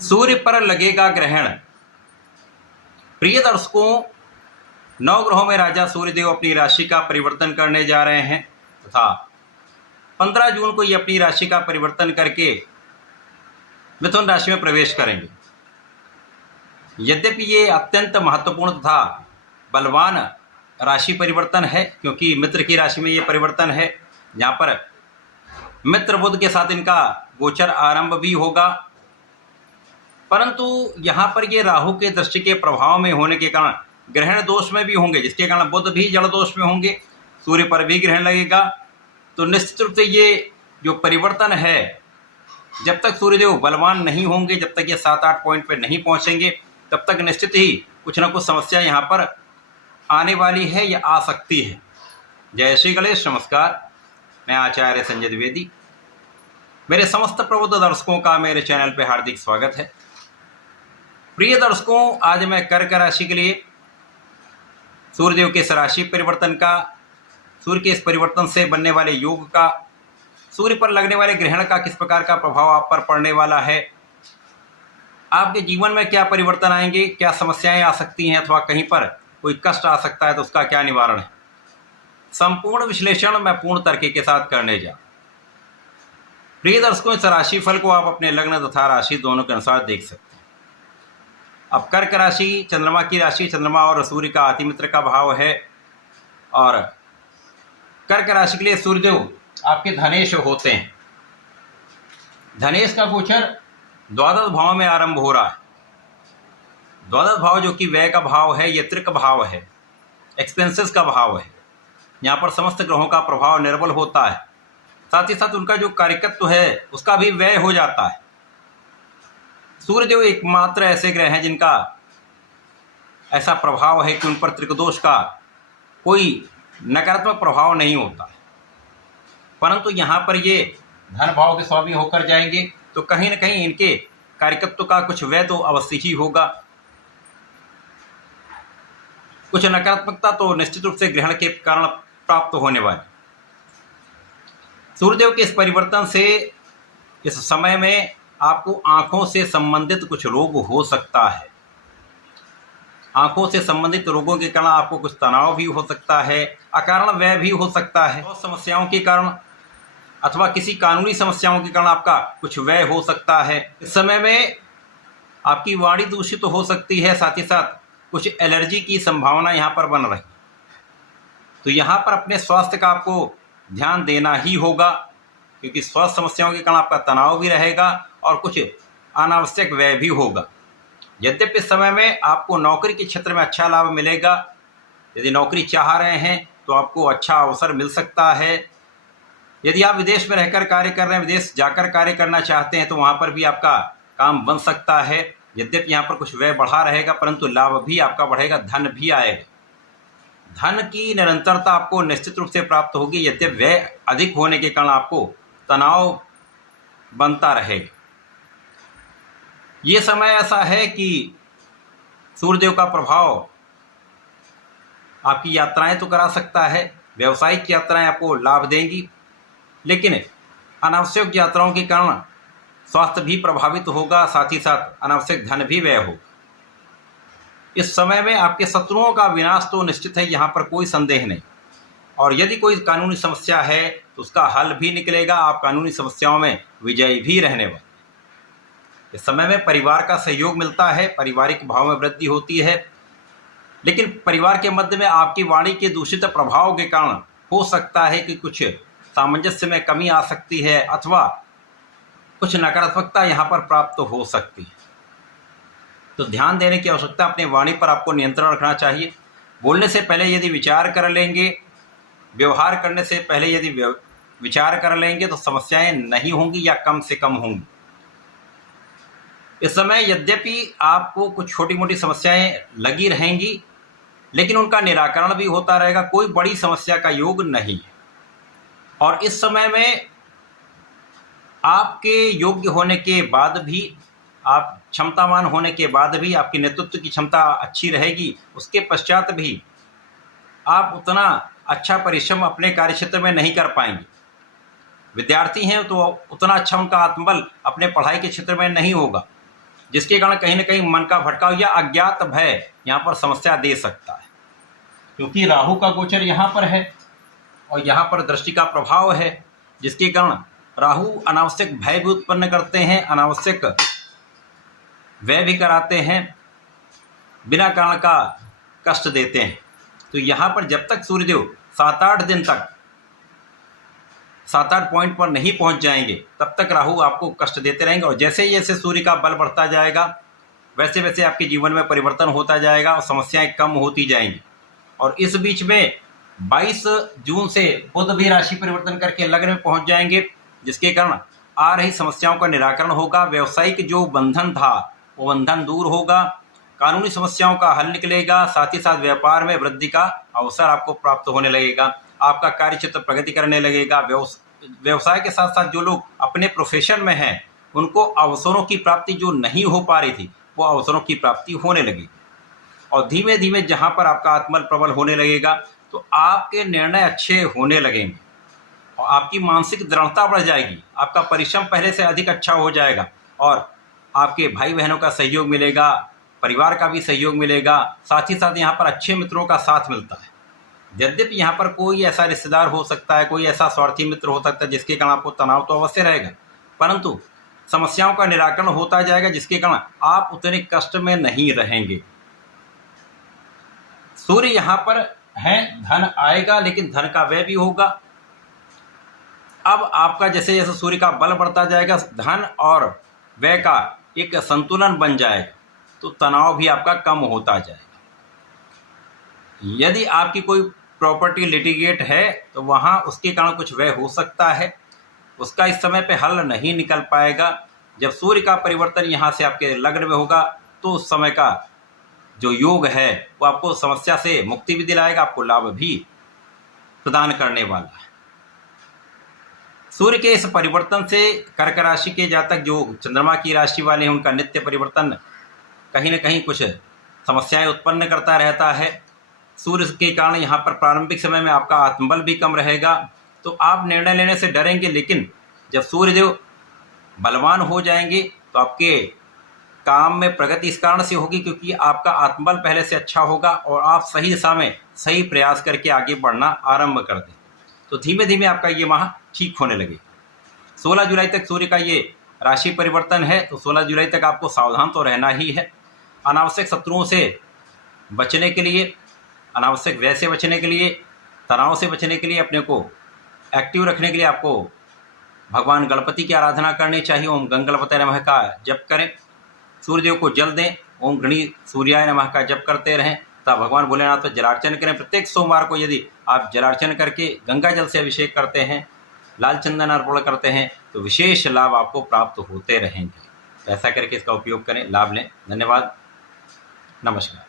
सूर्य पर लगेगा ग्रहण। प्रिय दर्शकों, नवग्रहों में राजा सूर्यदेव अपनी राशि का परिवर्तन करने जा रहे हैं तथा 15 जून को ये अपनी राशि का परिवर्तन करके मिथुन राशि में प्रवेश करेंगे। यद्यपि ये अत्यंत महत्वपूर्ण तथा बलवान राशि परिवर्तन है, क्योंकि मित्र की राशि में ये परिवर्तन है, जहाँ पर मित्र बुध के साथ इनका गोचर आरंभ भी होगा, परंतु यहाँ पर ये राहु के दृष्टि के प्रभाव में होने के कारण ग्रहण दोष में भी होंगे, जिसके कारण बुध भी जड़ दोष में होंगे, सूर्य पर भी ग्रहण लगेगा। तो निश्चित रूप से ये जो परिवर्तन है, जब तक सूर्यदेव बलवान नहीं होंगे, जब तक ये 7-8 पॉइंट पे नहीं पहुँचेंगे, तब तक निश्चित ही कुछ ना कुछ समस्या यहाँ पर आने वाली है या आ सकती है। जय श्री गणेश। नमस्कार, मैं आचार्य संजय द्विवेदी। मेरे समस्त प्रबुद्ध दर्शकों का मेरे चैनल पर हार्दिक स्वागत है। प्रिय दर्शकों, आज मैं कर्क राशि के लिए सूर्यदेव के इस राशि परिवर्तन का, सूर्य के इस परिवर्तन से बनने वाले योग का, सूर्य पर लगने वाले ग्रहण का किस प्रकार का प्रभाव आप पर पड़ने वाला है, आपके जीवन में क्या परिवर्तन आएंगे, क्या समस्याएं आ सकती हैं अथवा कहीं पर कोई कष्ट आ सकता है तो उसका क्या निवारण है, संपूर्ण विश्लेषण मैं पूर्ण तर्क के साथ करने जा। प्रिय दर्शकों, इस राशि फल को आप अपने लग्न तथा राशि दोनों के अनुसार देख सकते हैं। अब कर्क राशि चंद्रमा की राशि, चंद्रमा और सूर्य का अतिमित्र का भाव है, और कर्क राशि के लिए सूर्यदेव आपके धनेश होते हैं। धनेश का गोचर द्वादश भाव में आरंभ हो रहा है। द्वादश भाव जो कि व्यय का भाव है, ये त्रिक भाव है, एक्सपेंसेस का भाव है। यहाँ पर समस्त ग्रहों का प्रभाव निर्बल होता है, साथ ही साथ उनका जो कार्यकत्व है उसका भी व्यय हो जाता है। सूर्यदेव एकमात्र ऐसे ग्रह हैं जिनका ऐसा प्रभाव है कि उन पर त्रिकदोष का कोई नकारात्मक प्रभाव नहीं होता है, परंतु यहाँ पर ये धन भाव के स्वामी होकर जाएंगे तो कहीं न कहीं इनके कार्यकत्व का कुछ व्यय तो अवश्य ही होगा। कुछ नकारात्मकता तो निश्चित रूप से ग्रहण के कारण प्राप्त होने वाली। सूर्यदेव के इस परिवर्तन से इस समय में आपको आंखों से संबंधित कुछ रोग हो सकता है। आंखों से संबंधित रोगों के कारण आपको कुछ तनाव भी हो सकता है, अकारण व्यय भी हो सकता है, बहुत समस्याओं के कारण अथवा किसी कानूनी समस्याओं के कारण आपका कुछ व्यय हो सकता है। इस समय में आपकी वाणी दूषित हो सकती है, साथ ही साथ कुछ एलर्जी की संभावना यहाँ पर बन रही। तो यहाँ पर अपने स्वास्थ्य का आपको ध्यान देना ही होगा, क्योंकि स्वास्थ्य समस्याओं के कारण आपका तनाव भी रहेगा और कुछ अनावश्यक व्यय भी होगा। यद्यपि इस समय में आपको नौकरी के क्षेत्र में अच्छा लाभ मिलेगा। यदि नौकरी चाह रहे हैं तो आपको अच्छा अवसर मिल सकता है। यदि आप विदेश में रहकर कार्य कर रहे हैं, विदेश जाकर कार्य करना चाहते हैं, तो वहाँ पर भी आपका काम बन सकता है। यद्यपि यहाँ पर कुछ व्यय बढ़ा रहेगा, परंतु लाभ भी आपका बढ़ेगा, धन भी आएगा। धन की निरंतरता आपको निश्चित रूप से प्राप्त होगी। यद्यपि व्यय अधिक होने के कारण आपको तनाव बनता रहेगा। ये समय ऐसा है कि सूर्यदेव का प्रभाव आपकी यात्राएं तो करा सकता है, व्यावसायिक यात्राएं आपको लाभ देंगी, लेकिन अनावश्यक यात्राओं के कारण स्वास्थ्य भी प्रभावित होगा, साथ ही साथ अनावश्यक धन भी व्यय होगा। इस समय में आपके शत्रुओं का विनाश तो निश्चित है, यहाँ पर कोई संदेह नहीं। और यदि कोई कानूनी समस्या है तो उसका हल भी निकलेगा, आप कानूनी समस्याओं में विजयी भी रहने वाले। इस समय में परिवार का सहयोग मिलता है, पारिवारिक भाव में वृद्धि होती है, लेकिन परिवार के मध्य में आपकी वाणी के दूषित प्रभाव के कारण हो सकता है कि कुछ सामंजस्य में कमी आ सकती है अथवा कुछ नकारात्मकता यहाँ पर प्राप्त हो सकती है। तो ध्यान देने की आवश्यकता, अपनी वाणी पर आपको नियंत्रण रखना चाहिए। बोलने से पहले यदि विचार कर लेंगे, व्यवहार करने से पहले यदि विचार कर लेंगे तो समस्याएं नहीं होंगी या कम से कम होंगी। इस समय यद्यपि आपको कुछ छोटी मोटी समस्याएं लगी रहेंगी, लेकिन उनका निराकरण भी होता रहेगा। कोई बड़ी समस्या का योग नहीं है। और इस समय में आपके योग्य होने के बाद भी, आप क्षमतावान होने के बाद भी आपकी नेतृत्व की क्षमता अच्छी रहेगी। उसके पश्चात भी आप उतना अच्छा परिश्रम अपने कार्यक्षेत्र में नहीं कर पाएंगे। विद्यार्थी हैं तो उतना अच्छा उनका आत्मबल अपने पढ़ाई के क्षेत्र में नहीं होगा। जिसके कारण कहीं ना कहीं मन का भटकाव या अज्ञात भय यहाँ पर समस्या दे सकता है, क्योंकि राहु का गोचर यहाँ पर है और यहाँ पर दृष्टि का प्रभाव है, जिसके कारण राहु अनावश्यक भय भी उत्पन्न करते हैं, अनावश्यक व्यय भी कराते हैं, बिना कारण का कष्ट देते हैं। तो यहाँ पर जब तक सूर्यदेव 7-8 दिन तक 7-8 पॉइंट पर नहीं पहुँच जाएंगे तब तक राहु आपको कष्ट देते रहेंगे, और जैसे ही जैसे सूर्य का बल बढ़ता जाएगा वैसे वैसे आपके जीवन में परिवर्तन होता जाएगा और समस्याएं कम होती जाएंगी। और इस बीच में 22 जून से बुध भी राशि परिवर्तन करके लग्न में पहुंच जाएंगे, जिसके कारण आ रही समस्याओं का निराकरण होगा। व्यावसायिक जो बंधन था वो बंधन दूर होगा, कानूनी समस्याओं का हल निकलेगा, साथ ही साथ व्यापार में वृद्धि का अवसर आपको प्राप्त होने लगेगा, आपका कार्य क्षेत्र प्रगति करने लगेगा। व्यवसाय के साथ साथ जो लोग अपने प्रोफेशन में हैं उनको अवसरों की प्राप्ति जो नहीं हो पा रही थी वो अवसरों की प्राप्ति होने लगेगी, और धीमे धीमे जहां पर आपका आत्मबल प्रबल होने लगेगा तो आपके निर्णय अच्छे होने लगेंगे और आपकी मानसिक दृढ़ता बढ़ जाएगी, आपका परिश्रम पहले से अधिक अच्छा हो जाएगा और आपके भाई बहनों का सहयोग मिलेगा, परिवार का भी सहयोग मिलेगा, साथ ही साथ यहाँ पर अच्छे मित्रों का साथ मिलता है। यद्यपि यहाँ पर कोई ऐसा रिश्तेदार हो सकता है, कोई ऐसा स्वार्थी मित्र हो सकता है जिसके कारण आपको तनाव तो अवश्य रहेगा, परंतु समस्याओं का निराकरण होता जाएगा, जिसके कारण आप उतने कष्ट में नहीं रहेंगे। सूर्य यहाँ पर है, धन आएगा लेकिन धन का व्यय भी होगा। अब आपका जैसे जैसे सूर्य का बल बढ़ता जाएगा धन और व्यय का एक संतुलन बन जाएगा, तो तनाव भी आपका कम होता जाएगा। यदि आपकी कोई प्रॉपर्टी लिटिगेट है तो वहाँ उसके कारण कुछ व्यय हो सकता है, उसका इस समय पे हल नहीं निकल पाएगा। जब सूर्य का परिवर्तन यहाँ से आपके लग्न में होगा तो उस समय का जो योग है वो आपको समस्या से मुक्ति भी दिलाएगा, आपको लाभ भी प्रदान करने वाला है। सूर्य के इस परिवर्तन से कर्क राशि के जातक जो चंद्रमा की राशि वाले हैं उनका नित्य परिवर्तन कहीं न कहीं कुछ समस्याएं उत्पन्न करता रहता है। सूर्य के कारण यहाँ पर प्रारंभिक समय में आपका आत्मबल भी कम रहेगा, तो आप निर्णय लेने से डरेंगे, लेकिन जब सूर्यदेव बलवान हो जाएंगे तो आपके काम में प्रगति इस कारण से होगी क्योंकि आपका आत्मबल पहले से अच्छा होगा और आप सही दिशा में सही प्रयास करके आगे बढ़ना आरंभ कर दें, तो धीमे धीमे आपका ये माह ठीक होने लगे। 16 जुलाई तक सूर्य का ये राशि परिवर्तन है, तो 16 जुलाई तक आपको सावधान तो रहना ही है। अनावश्यक शत्रुओं से बचने के लिए, अनावश्यक व्यय से बचने के लिए, तनाव से बचने के लिए, अपने को एक्टिव रखने के लिए आपको भगवान गणपति की आराधना करनी चाहिए। ओम गंगणपतये नमः का जप करें, सूर्यदेव को जल दें, ओम गणी सूर्याय नमः का जप करते रहें तथा भगवान भोलेनाथ पर जलार्चन करें। प्रत्येक सोमवार को यदि आप जलार्चन करके गंगा जल से अभिषेक करते हैं, लाल चंदन अर्पण करते हैं, तो विशेष लाभ आपको प्राप्त होते रहेंगे। ऐसा करके इसका उपयोग करें, लाभ लें। धन्यवाद, नमस्कार।